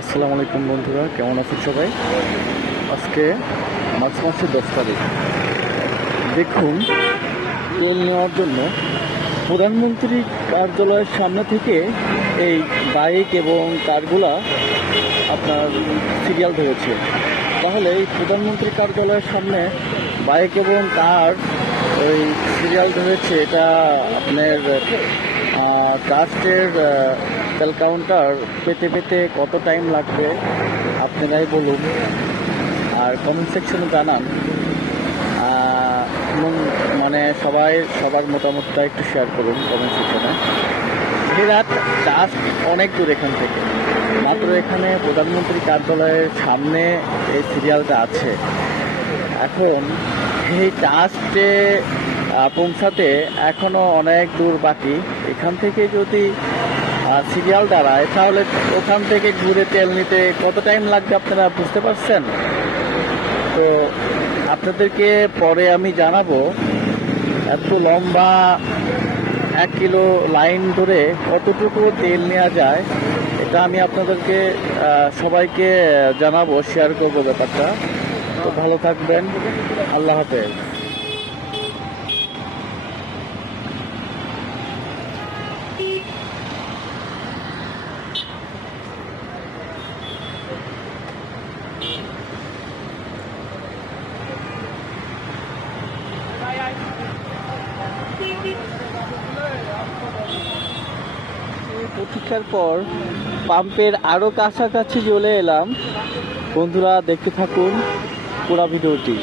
আসসালামু আলাইকুম বন্ধুরা, কেমন আছেন সবাই? আজকে মার্চ মাসের 10 তারিখ। দেখুন, তেল নেওয়ার জন্য প্রধানমন্ত্রী কার্যালয়ের সামনে থেকে এই বাইক এবং কারগুলা আপনার সিরিয়াল ধরেছে। তাহলে এই প্রধানমন্ত্রী কার্যালয়ের সামনে বাইক এবং কার এই সিরিয়াল ধরেছে, এটা আপনার ট্রাস্টের তেল কাউন্টার পেতে পেতে কত টাইম লাগবে আপনারাই বলুন, আর কমেন্ট সেকশনে জানান। এবং সবার মতামতটা একটু শেয়ার করুন কমেন্ট সেকশনে। হেরাত ট্রাস্ট অনেক দূর এখান থেকে, মাত্র এখানে প্রধানমন্ত্রী কার্যালয়ের সামনে এই সিরিয়ালটা আছে। এখন এই ট্রাস্টে পৌঁছাতে এখনও অনেক দূর বাকি। এখান থেকে যদি সিরিয়াল দাঁড়ায় তাহলে ওখান থেকে ঘুরে তেল নিতে কত টাইম লাগবে আপনারা বুঝতে পারছেন? তো আপনাদেরকে পরে আমি জানাবো এত লম্বা 1 কিলো লাইন ধরে কতটুকু তেল নেওয়া যায়। এটা আমি আপনাদেরকে সবাইকে জানাবো, শেয়ার করবো ব্যাপারটা। তো ভালো থাকবেন, আল্লাহ হাফেজ। প্রতীক্ষার পর পাম্পের আরো কাছাকাছি চলে এলাম। বন্ধুরা দেখতে থাকুন পুরো ভিডিওটি।